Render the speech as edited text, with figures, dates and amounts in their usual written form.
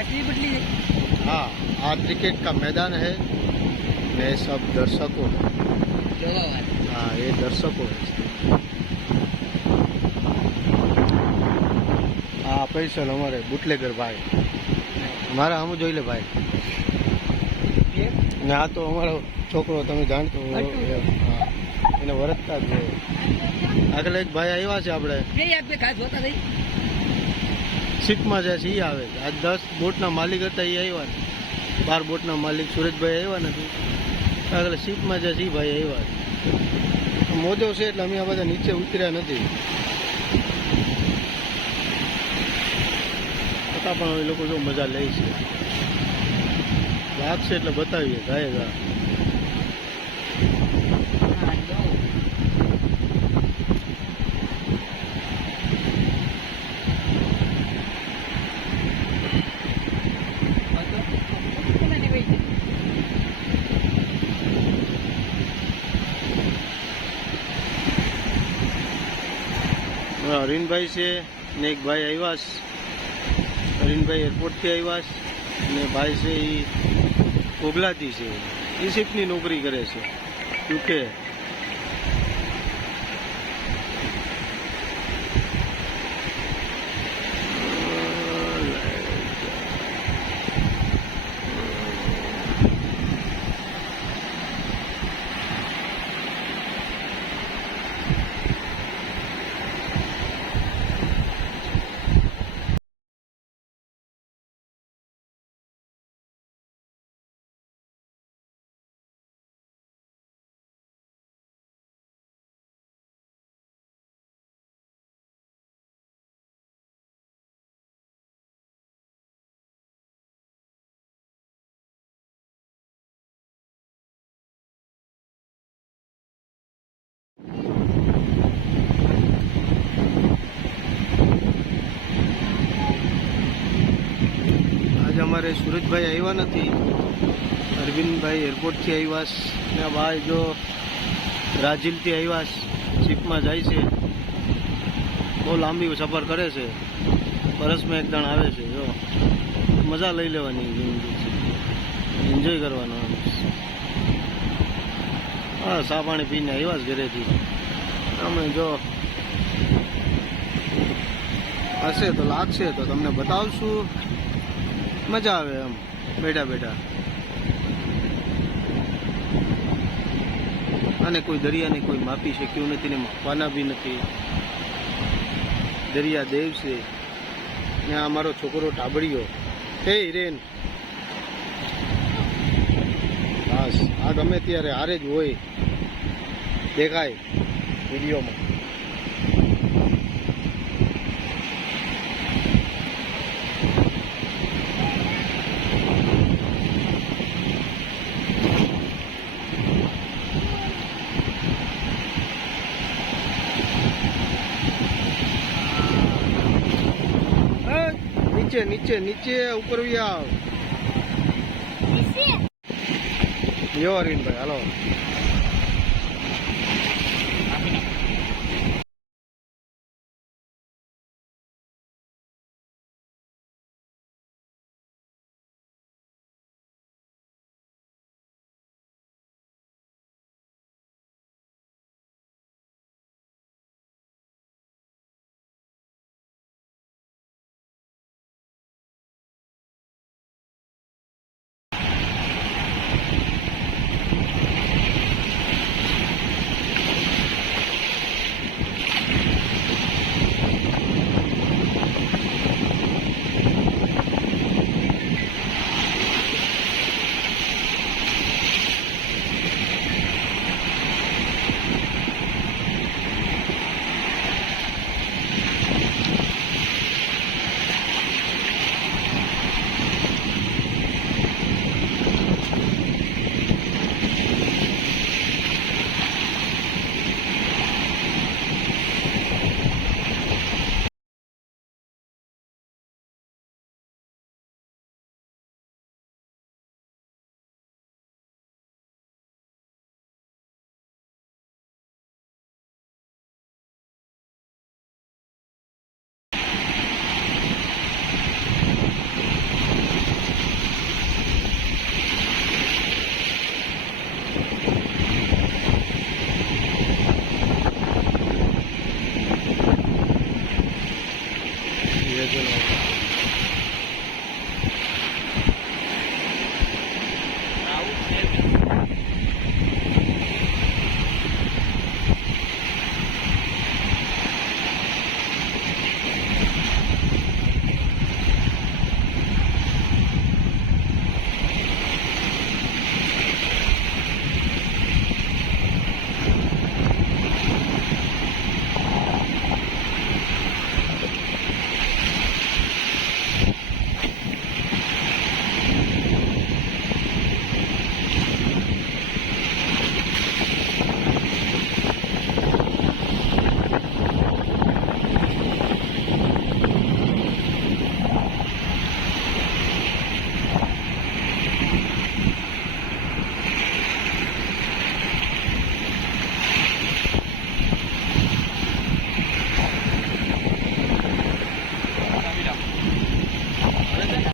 Battery बदली है। हाँ, आज क्रिकेट का मैदान है। ये सब दर्शकों है। हाँ, ये दर्शकों है। हाँ, पैसा हमारे बुटलेगर भाई हमारा हम જોઈ લે ભાઈ ને આ તો અમારો છોકરો તમે જાણતો હો એને વરતતા જ હોય આગળ એક ભાઈ આવ્યા છે આપણે ये आपके खास होता नहीं। શીપમાં જાય છે એ આવે છે આજ 10 બોટના માલિક હતા એ આવ્યા ને 12 બોટના માલિક સુરેશભાઈ આવ્યા નથી આગળ શીપમાં જાય છે એ ભાઈ આવ્યા મોજો છે એટલે અમે આ બધા નીચે ઉતર્યા નથી છતાં પણ એ લોકો જો મજા લે છે લાગશે એટલે બતાવીએ ગાય હરીનભાઈ છે ને એક ભાઈ આવ્યા છે હરીનભાઈ એરપોર્ટથી આવ્યા છે ને ભાઈ છે એ ઓગલાથી છે એ શિપની નોકરી કરે છે યુકે આજે અમારે સુરજભાઈ આવ્યા નથી અરવિંદભાઈ એરપોર્ટથી આવ્યા ને ભાઈ જો બ્રાઝિલથી આવ્યા શિપમાં જાય છે બહુ લાંબી સફર કરે છે વર્ષમાં એક દાણ આવે છે જો મજા લઈ લેવાની એન્જોય કરવાનો હા ચા પાણી પીને આવ્યા જ ઘરેથી અમે જો હશે તો લાગશે તો તમને બતાવશું મજા આવે એમ બેઠા બેઠા અને કોઈ દરિયાને કોઈ માપી શક્યું નથી ને માપવાના બી નથી દરિયા દેવ છે ને આ મારો છોકરો ટાબડીયો હે હિરેન બસ આ ગમે ત્યારે હારે જ હોય દેખાય વિડીયોમાં नीचे नीचे नीचे ऊपर भी आओ यो अरविंद भाई हेलो